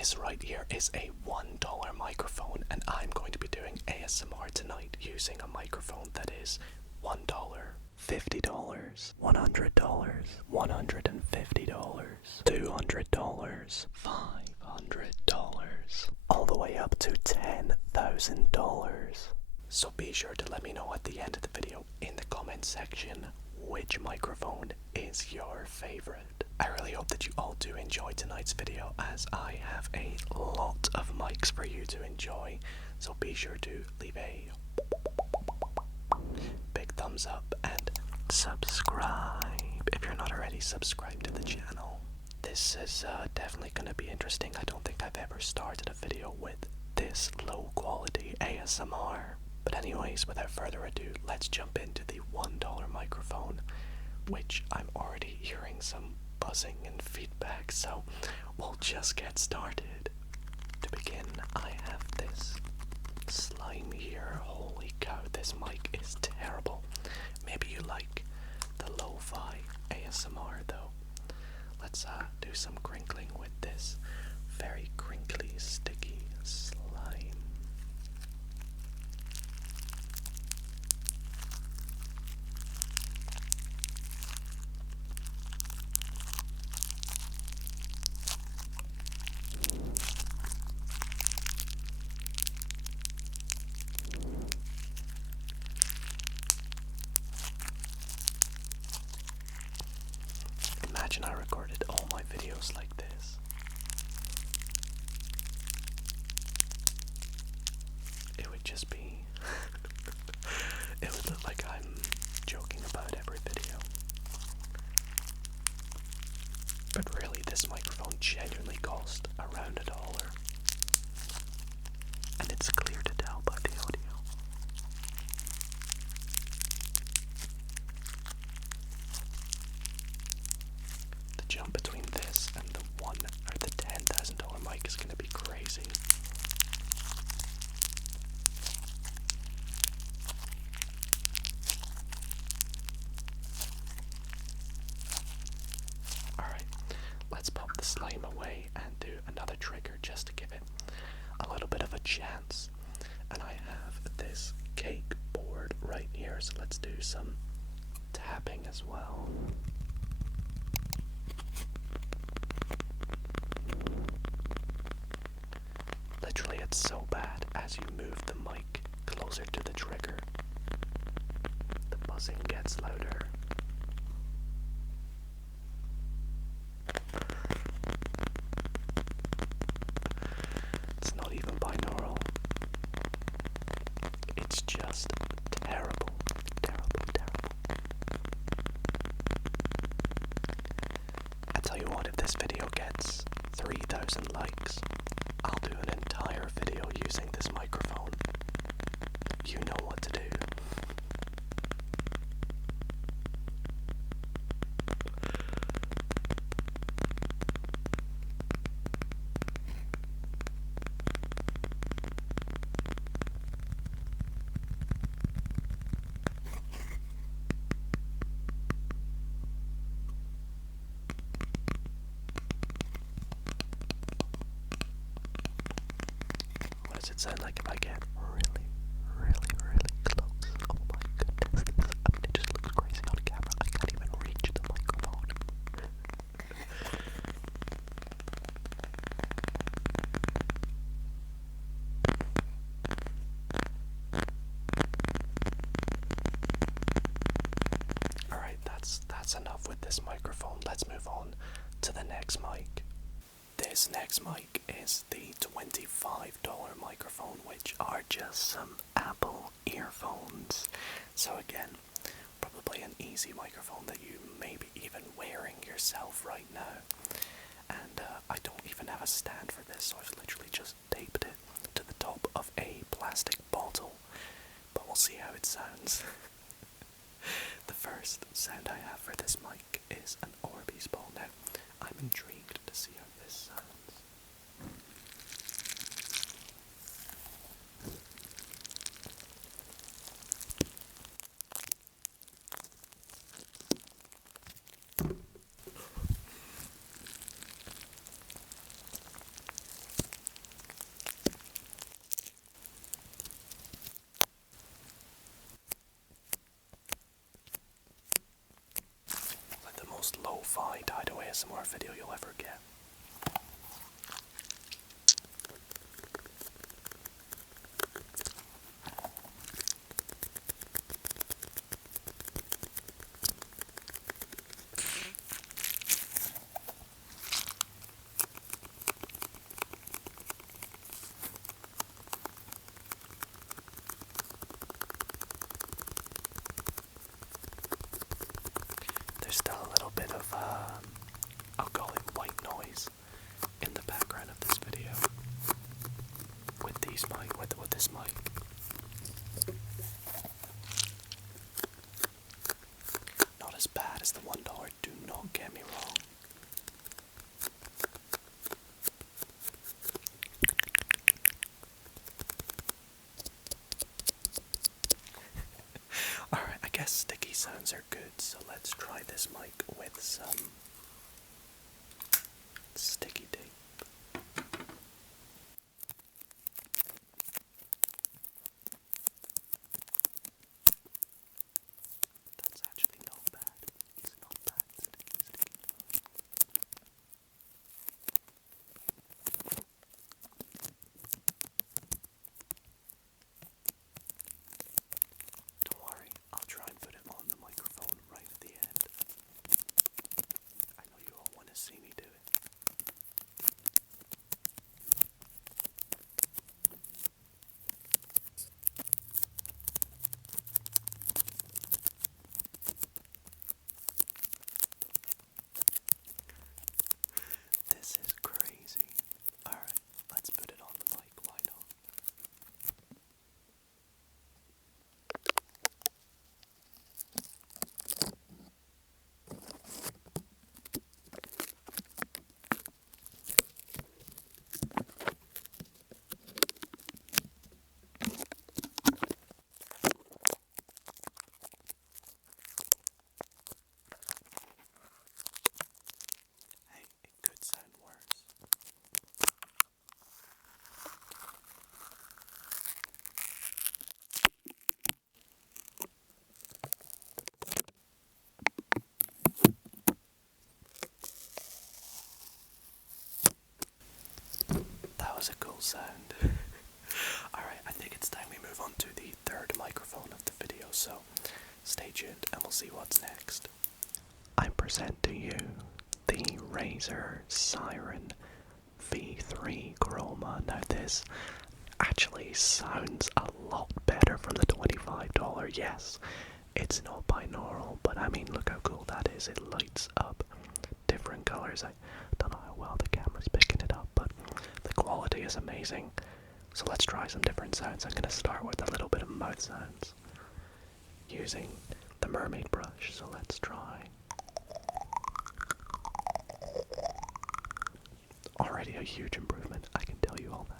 This right here is a $1 microphone, and I'm going to be doing ASMR tonight using a microphone that is $1, $50, $100, $150, $200, $500, all the way up to $10,000. So be sure to let me know at the end of the video in the comment section which microphone is your favorite. I really hope that you all do enjoy tonight's video, as I have a lot of mics for you to enjoy, so be sure to leave a big thumbs up and subscribe if you're not already subscribed to the channel. This is definitely going to be interesting. I don't think I've ever started a video with this low quality ASMR. But anyways, without further ado, let's jump into the $1 microphone, which I'm already hearing some buzzing and feedback, so we'll just get started. To begin, I have this slime here. Holy cow, this mic is terrible. Maybe you like the lo-fi ASMR though. Let's do some crinkling with this very crinkly, sticky slime. Imagine I recorded all my videos like this. It would just be... it would look like I'm joking about every video. But really, this microphone genuinely cost around $1. And it's clear to tell by the audio. The jump between this and the $10,000 mic is going to be crazy. Alright, let's pop the slime away and do another trigger just to give it a little bit of a chance. And I have this cake board right here, so let's do some tapping as well. Literally, it's so bad as you move the mic closer to the trigger, the buzzing gets louder. It's not even binaural. It's just terrible, terrible, terrible. I tell you what, if this video gets 3,000 likes, I'll do an entire video using this microphone. You know what to do. What does it sound like if I get really, really, really close? Oh my goodness. It just looks crazy on camera. I can't even reach the microphone. Alright, that's enough with this microphone. Let's move on to the next mic. This next mic is the $25 microphone, which are just some Apple earphones. So again, probably an easy microphone that you may be even wearing yourself right now. And I don't even have a stand for this, so I've literally just taped it to the top of a plastic bottle. But we'll see how it sounds. The first sound I have for this mic is an Orbeez ball. Now, I'm intrigued to see how this sounds. lo-fi Dido ASMR video you'll ever get. There's still a little bit of, I'll call it white noise in the background of this video with this mic. Not as bad as the $1, do not get me wrong. Alright, I guess sticky sounds are good, so let's try this mic with some sticky tape. That's actually not bad. It's not bad. Sticky. Don't worry, I'll try and put it on the microphone right at the end. I know you all want to see me do it. This is crazy. Alright, let's put it on the mic, why not? Hey, it could sound worse. That was a cool sound. Alright, I think it's time we move on to the third microphone of the video, so stay tuned and we'll see what's next. I present to you the Razer Siren V3 Chroma. Now this actually sounds a lot better from the $25. Yes, it's not binaural, but I mean look how cool that is. It lights up different colors. I don't know how well the camera's picking it up, but the quality is amazing. So let's try some different sounds. I'm going to start with a little bit of mouth sounds using the mermaid brush. So let's try. Already a huge improvement, I can tell you all that.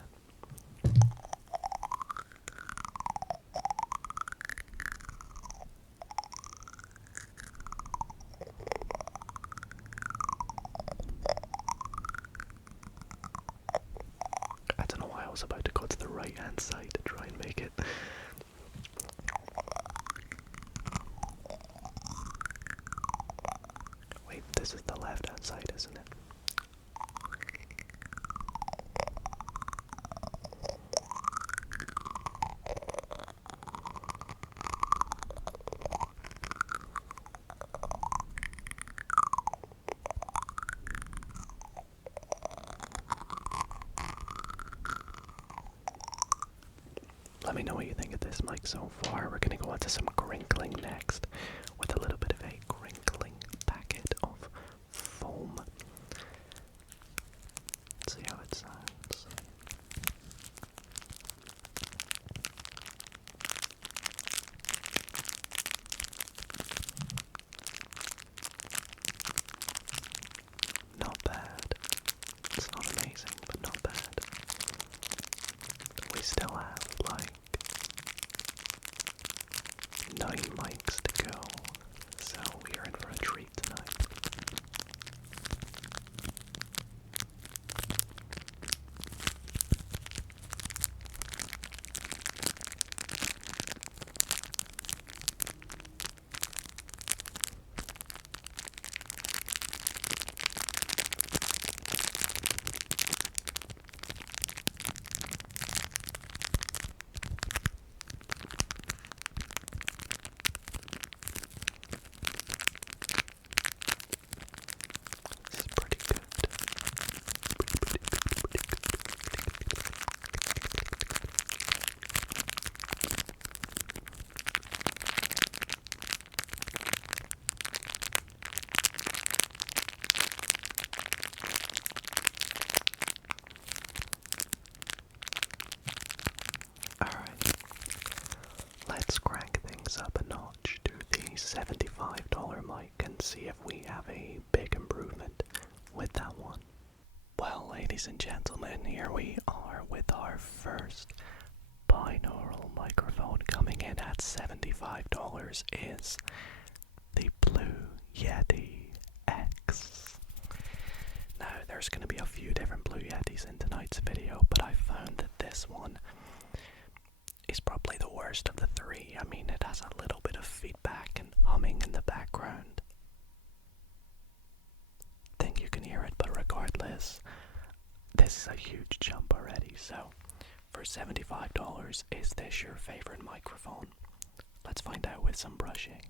I don't know why I was about to go to the right hand side to try and make it. Wait, this is the left hand side, isn't it? Let me know what you think of this mic so far. We're going to go on to some crinkling next with a little bit of a crinkling packet of foam. Let's see how it sounds. Not bad. It's not amazing, but not bad. We still have like 9 mics to go. Ladies and gentlemen, here we are with our first binaural microphone. Coming in at $75 is the Blue Yeti X. Now, there's going to be a few different Blue Yetis in tonight's video, but I found that this one is probably the worst of the three. I mean, it has a little bit of feedback and humming in the background. Think you can hear it, but regardless, this is a huge jump already. So for $75, is this your favorite microphone? Let's find out with some brushing.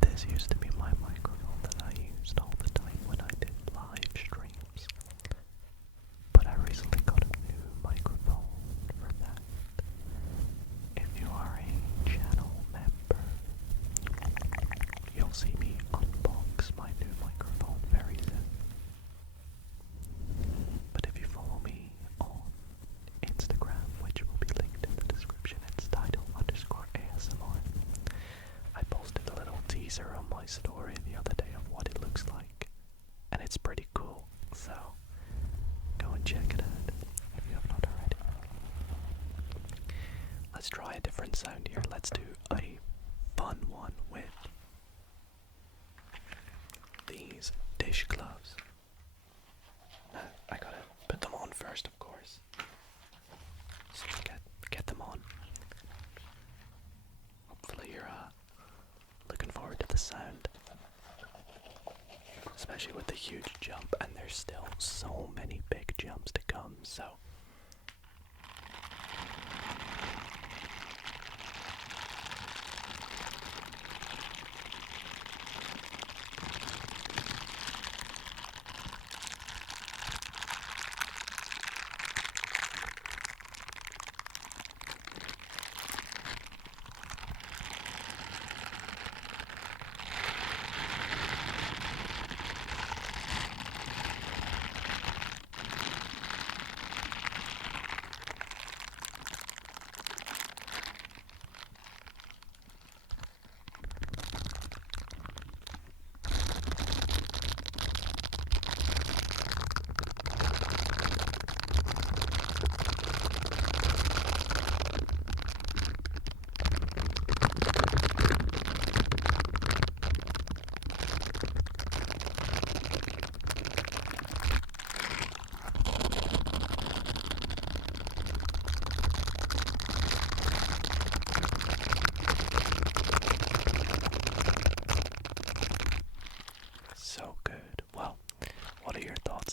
This used to be my microphone that I used all the time when I did live streams, but I recently got a new microphone for that. If you are a channel member, you'll see me unbox my new microphone very soon. But if you follow me on Instagram, which will be linked in the description, it's Dido_ASMR. I posted a little teaser on my story the other day of what it looks like, and it's pretty cool, so go and check it out if you have not already. Let's try a different sound here. Let's do a fun one with these dish gloves. Now, I gotta put them on first, of course, so get them on. Hopefully you're looking forward to the sound, especially with the huge jump, and there's still so many big jumps to come, so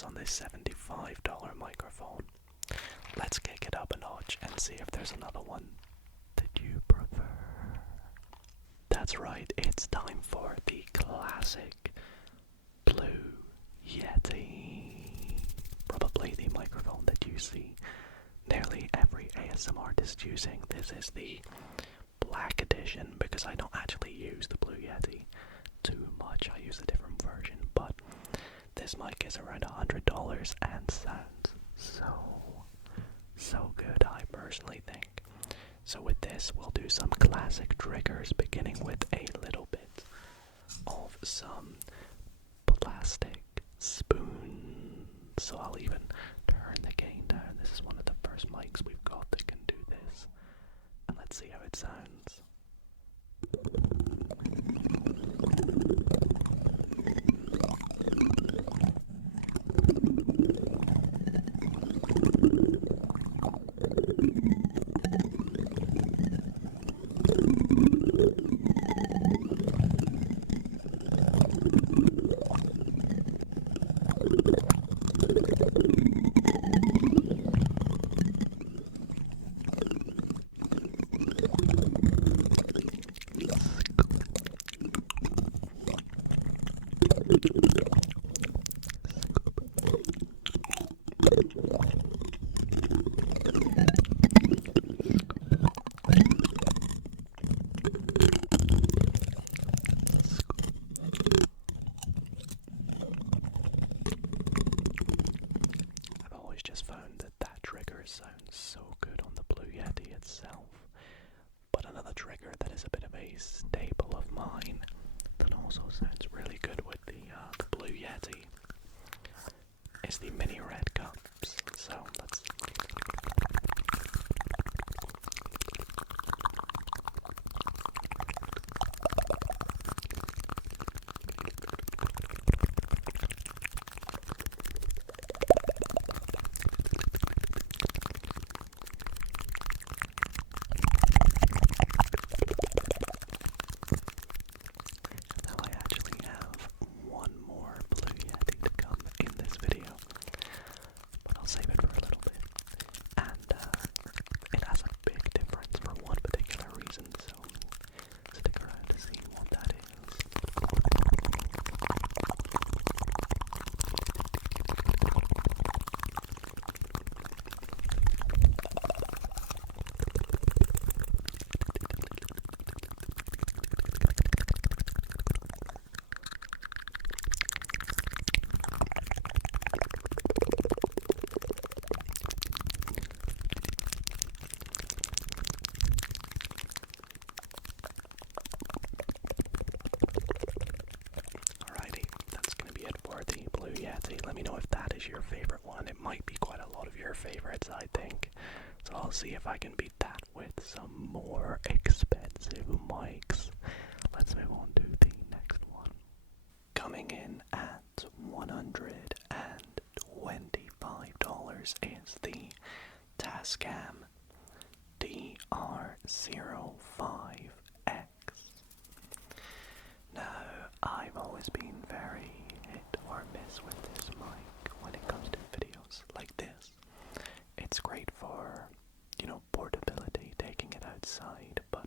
on this $75 microphone. Let's kick it up a notch and see if there's another one that you prefer. That's right, it's time for the classic Blue Yeti. Probably the microphone that you see nearly every ASMR artist using. This is the black edition because I don't actually use the Blue Yeti too much. I use a different version, but this mic is around $100 and sounds so good, I personally think. So with this, we'll do some classic triggers, beginning with a little bit of some plastic spoons. So I'll even turn the gain down. This is one of the first mics we've got that can do this. And let's see how it sounds. Yeti. Let me know if that is your favorite one. It might be quite a lot of your favorites, I think. So I'll see if I can beat that with some more expensive mics. Let's move on to the next one. Coming in at $125 is the Tascam DR05X. Now, I've always been very hit or miss with this mic when it comes to videos like this. It's great for, portability, taking it outside, but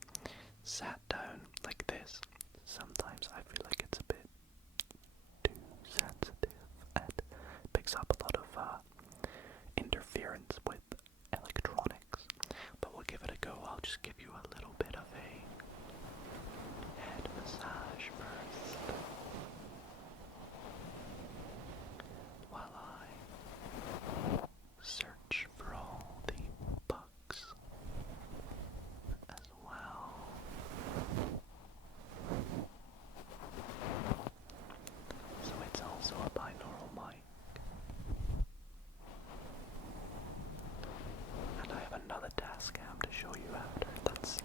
sat down like this, sometimes I feel like it's a bit too sensitive and picks up a lot of interference with electronics. But we'll give it a go. I'll just give you a little bit of a head massage first while I search for all the bugs as well. So it's also a binaural mic. And I have another Tascam to show you after that's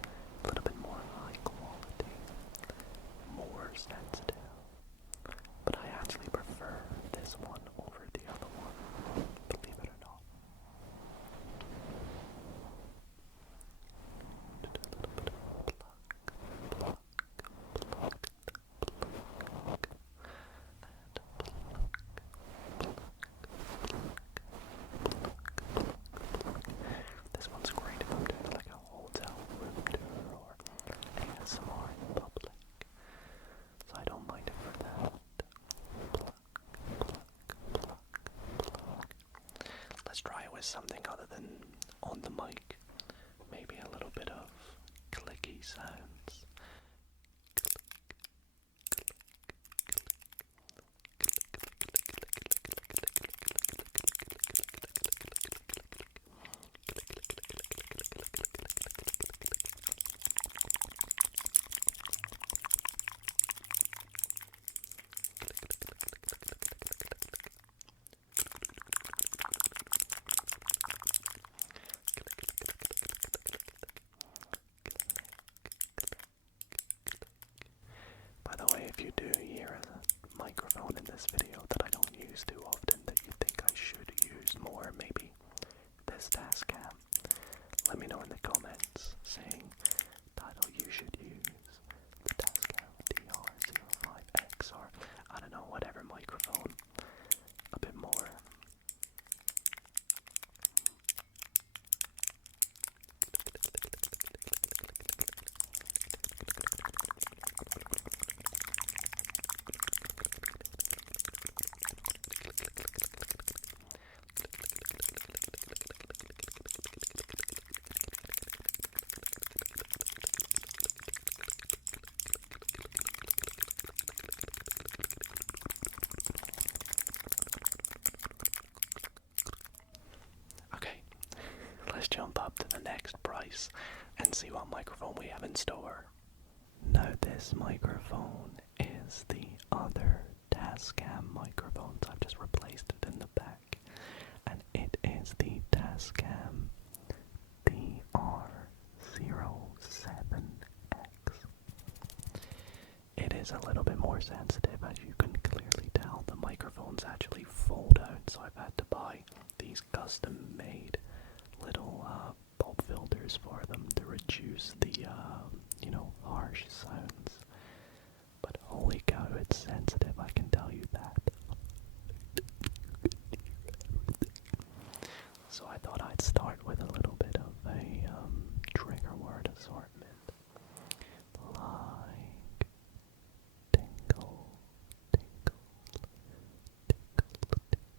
a little bit more high quality, more sensitive. But I actually prefer this one over the other one, believe it or not. This one's great if I'm doing like a hotel room tour or ASMR in public, so I don't mind it for that. Let's try it with something other than on the mic. Maybe a little bit of clicky sounds. By the way, if you do hear a microphone in this video that I don't use too often, that you think I should use more, maybe this Tascam, let me know in the comments saying, Dido, you should use the Tascam DR05X, or I don't know, whatever microphone, a bit more. Okay, let's jump up to the next price and see what microphone we have in store. Now this microphone is the other Tascam microphone, so I've just replaced it in the back, and it is the Tascam DR07X. It is a little bit more sensitive, as you can clearly tell. The microphones actually fold out, so I've had to buy these custom-made little pop filters for them to reduce the, harsh sounds. But holy cow, it's sensitive, I can tell you that. So I thought I'd start with a little bit of a trigger word assortment. Like tingle, tingle, tingle, tingle, tingle,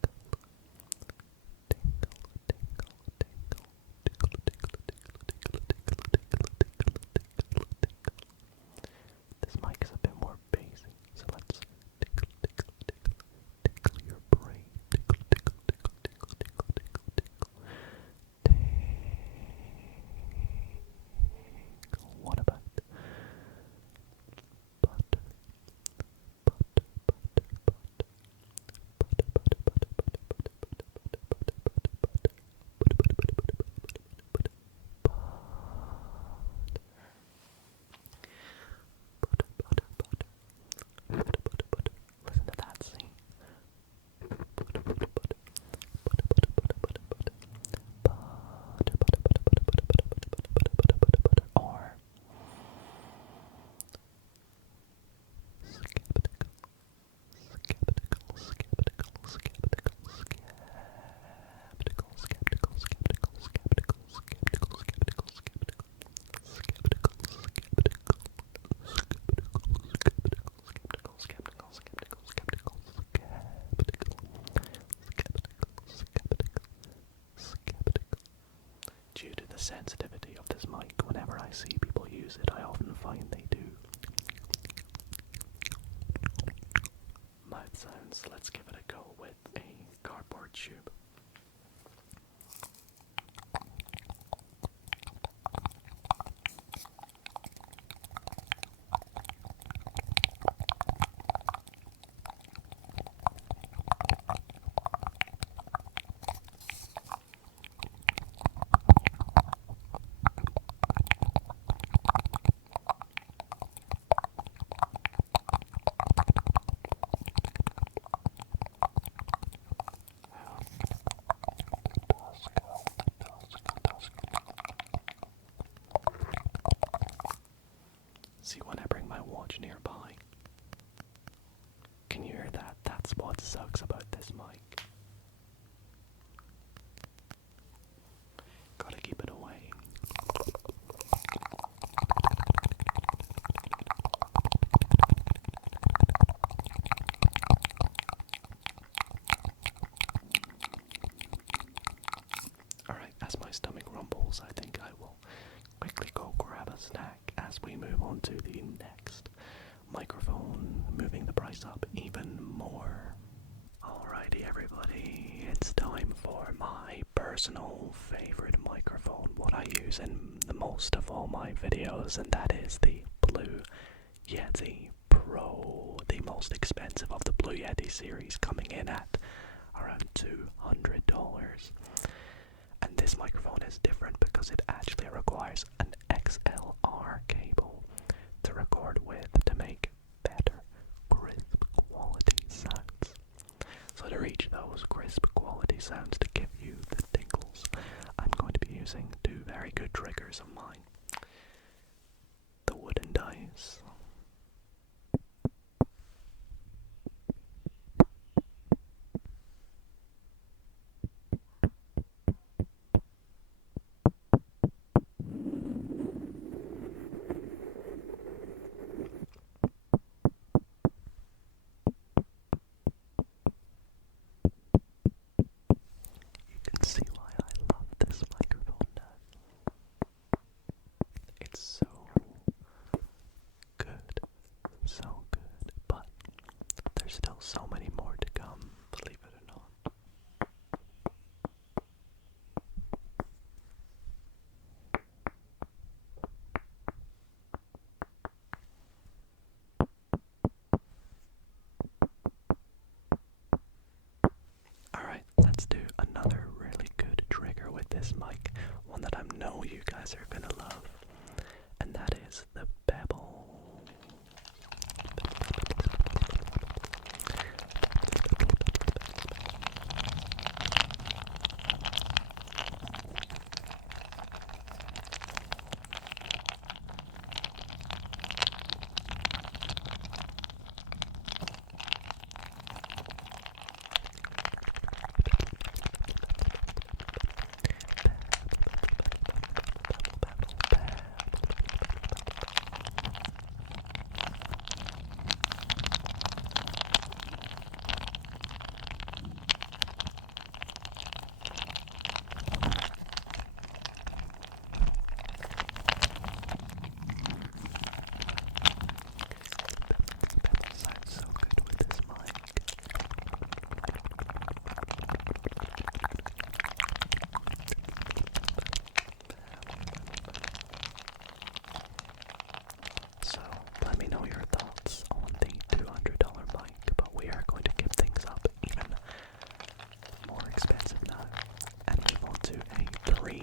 tingle, tingle, tingle, tingle, tingle, tingle, tingle, tingle, tingle, tingle, tingle, tingle, tingle, So let's give it a go with a cardboard tube. See, when I bring my watch nearby, can you hear that? That's what sucks about this mic. Gotta keep it away. Alright, as my stomach rumbles, I think I will quickly go grab a snack as we move on to the next microphone, moving the price up even more. Alrighty everybody, it's time for my personal favorite microphone, what I use in the most of all my videos, and that is the Blue Yeti Pro, the most expensive of the Blue Yeti series, coming in at around $200. And this microphone is different because it actually requires an XLR cable to record with to make better, crisp quality sounds. So to reach those crisp quality sounds, to give you the tingles, I'm going to be using two very good triggers of mine. The wooden dice. See why I love this microphone now. It's so good, but there's still so many more to come, believe it or not. Alright, let's do another really good trigger with this mic, one that I know you guys are gonna love, and that is the bevel.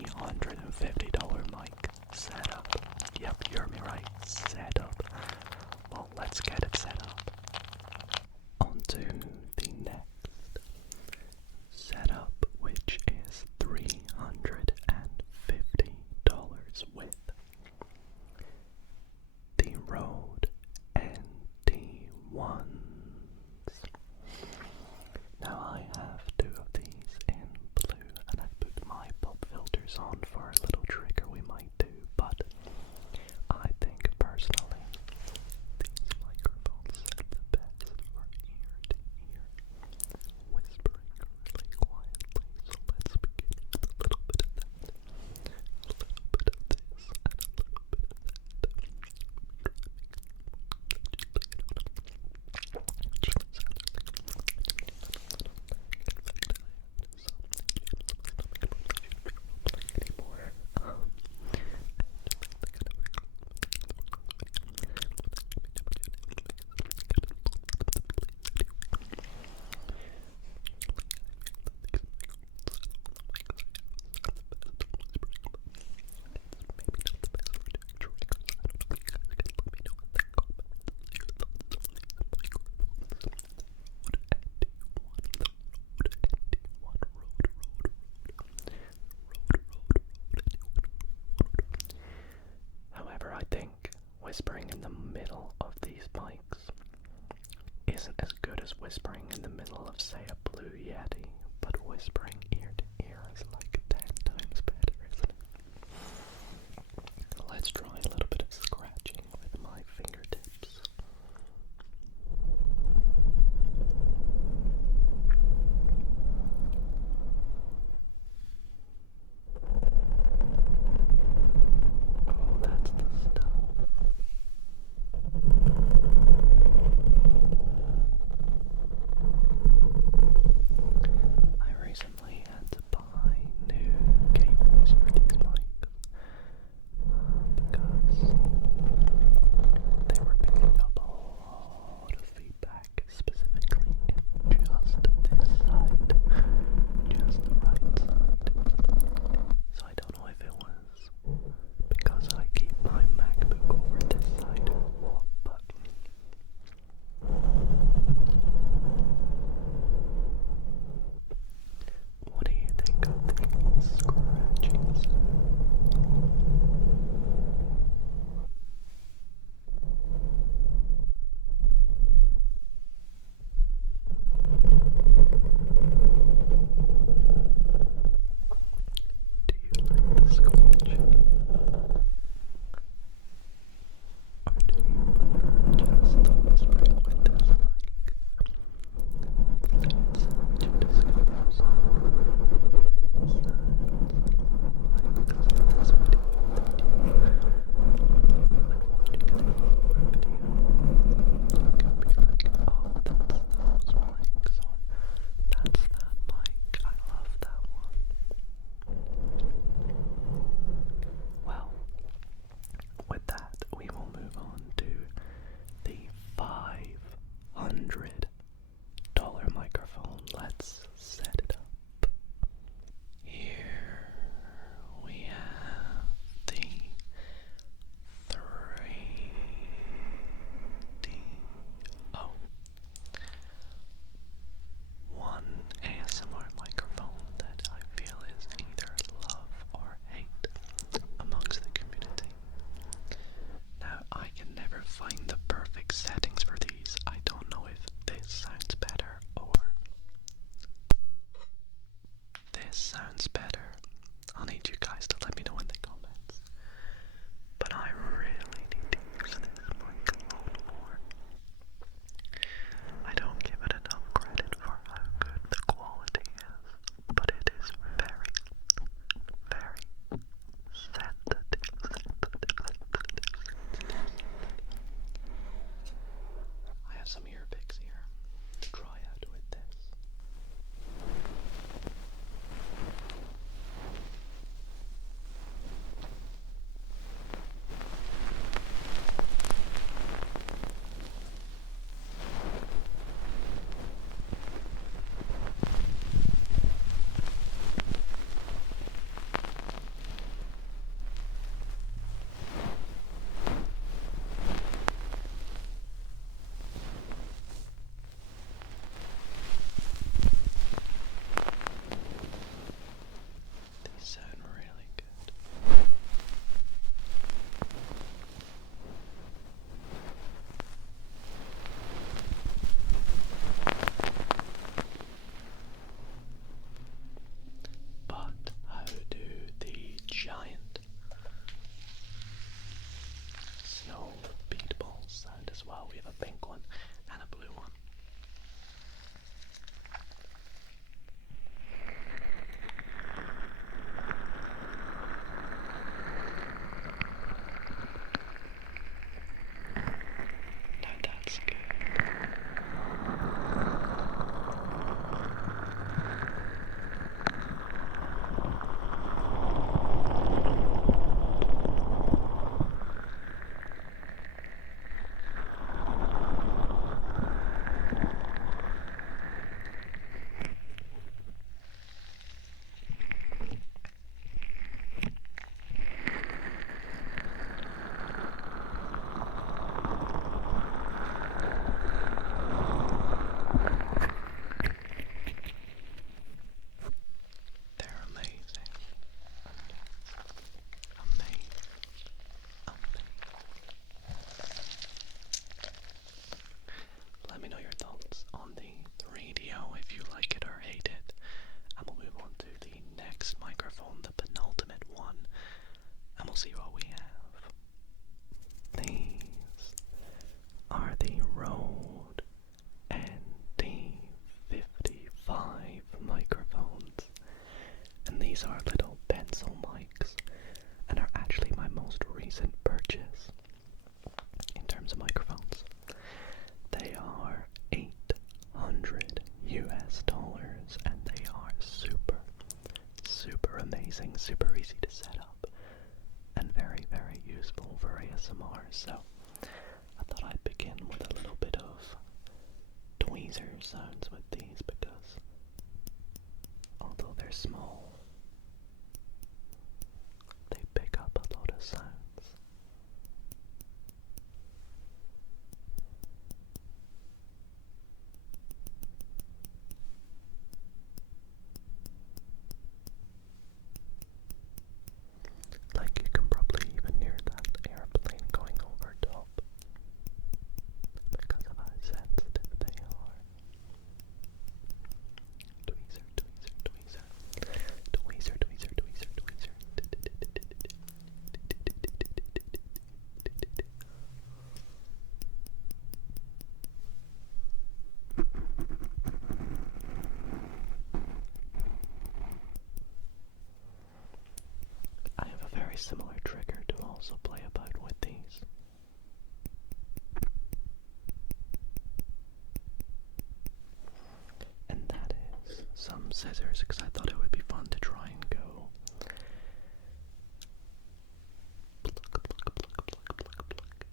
$350 mic setup. Yep, you heard me right. Setup. Well, let's get it set up. On to the next setup, which is $350 with the Rode NT1s. Now I have two of these in blue, and I put my pop filters on for a little trigger we might do, but I think personally these microphones set the best for ear-to-ear whispering really quietly. So let's begin with a little bit of that, a little bit of this, and a little bit of that. settings for these. I don't know if this sounds better or this sounds better. I'll need you guys to let me know in the comments. But I really need to use this microphone more. I don't give it enough credit for how good the quality is, but it is very, very sensitive. I have some ear picks here to try out with this. These sound really good. But how do the giant snow bead balls sound as well? We have a pink one and a blue one. Now that's good. They're amazing. Amazing. Let me know your thoughts on the 3DO if you like it or hate it. And we'll move on to the next microphone, the penultimate one, and we'll see what we have. These are the Rode ND55 microphones. And these are little pencil mics and are actually my most recent purchase in terms of microphones. They are $800 and they are super, super amazing, super easy to set up, and very, very useful for ASMR. So I thought I'd begin with a little bit of tweezer sounds with these because although they're small, they pick up a lot of sounds. Like you can probably even hear that airplane going over top because of how sensitive they are. Tweezer, tweezer, tweezer. Tweezer, tweezer, tweezer, tweezer. I have a very similar trigger to also play about with these. And that is some scissors, because I thought it would be fun to try and go pluck, pluck, pluck, pluck, pluck, pluck.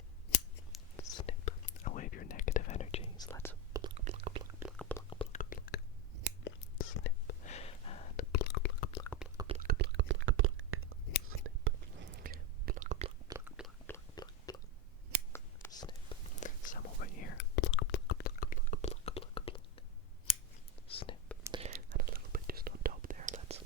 Snip away your negative energies. Let's pluck, pluck, pluck, pluck, pluck, pluck, pluck. Snip and pluck, pluck, pluck, pluck, pluck, pluck, pluck, pluck. Snip. Pluck, pluck, pluck, pluck, pluck, pluck, pluck. Snip. Some over here. Pluck, pluck, pluck, pluck, pluck, pluck, pluck. Snip. And a little bit just on top there. Let's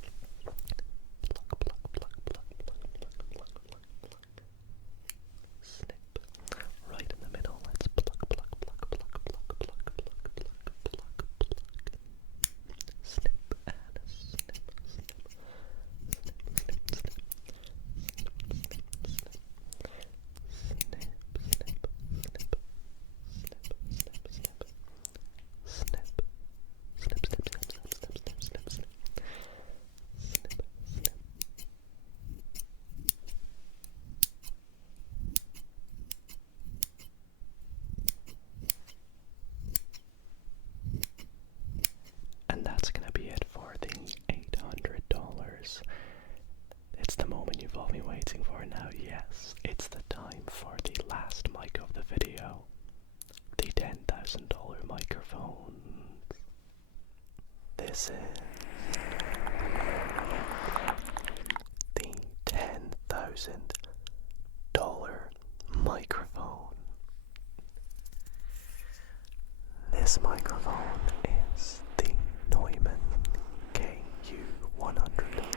This is the $10,000 microphone. This microphone is the Neumann KU100,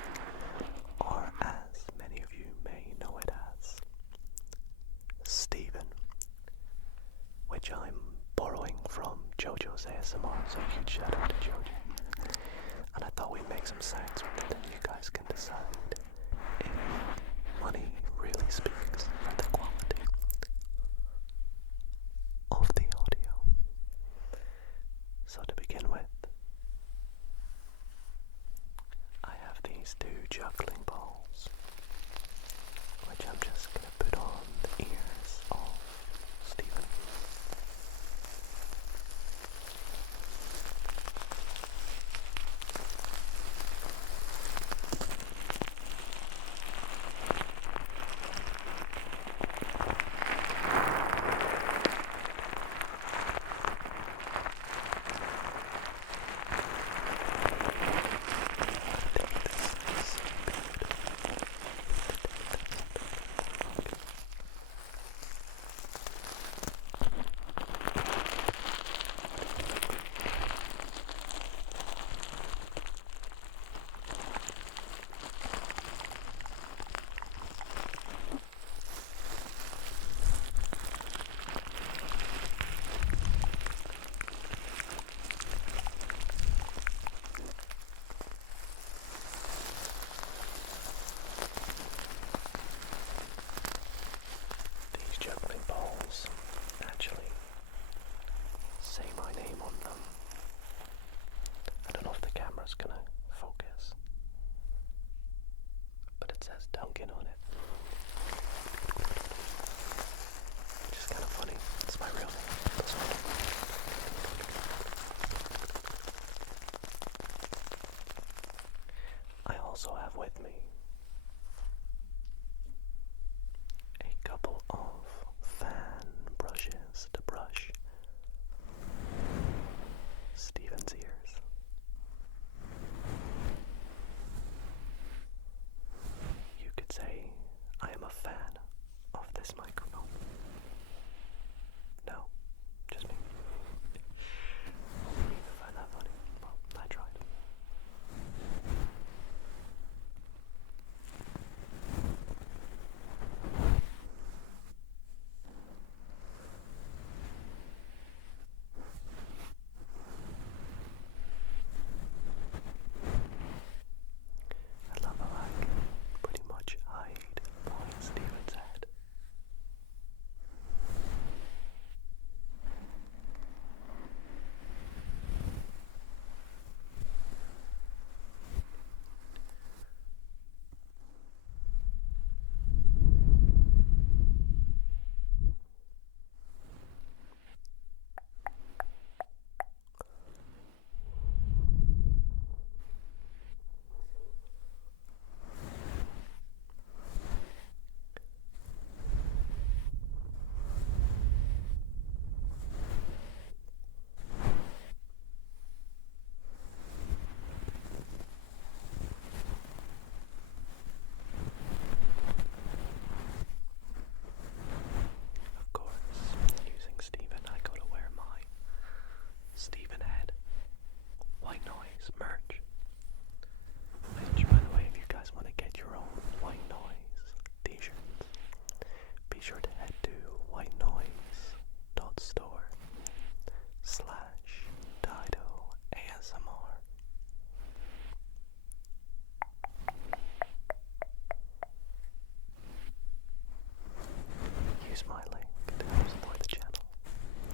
or as many of you may know it as Stephen, which I'm borrowing from JoJo's ASMR, so huge shout out to JoJo. And I thought we'd make some sounds with it, and you guys can decide if money really speaks for the quality of the audio. So to begin with, I have these two juggling balls, which I'm just going to put on the ears of Stephen. Actually say my name on them. I don't know if the camera's gonna focus, but it says Duncan on it, which is kind of funny. It's my real name. I also have with me a couple of fan brushes to brush Stephen's ears. You could say I am a fan of this microphone. No, just me. You find that funny? Well, I tried. I love how I can pretty much hide behind Stephen's head. Of course, using Stephen, I go to wear my Stephen Head White Noise merch. Which, by the way, if you guys want to get your own White Noise t-shirts, be sure to head to whitenoise.store/Dido ASMR. Use my link to help support the channel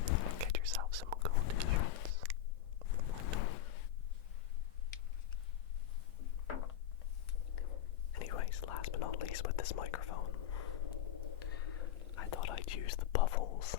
and get yourself some cool t-shirts. Anyways, last but not least with this microphone, I thought I'd use the puffles.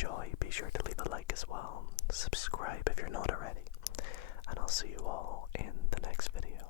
enjoy, be sure to leave a like as well. Subscribe if you're not already. And I'll see you all in the next video.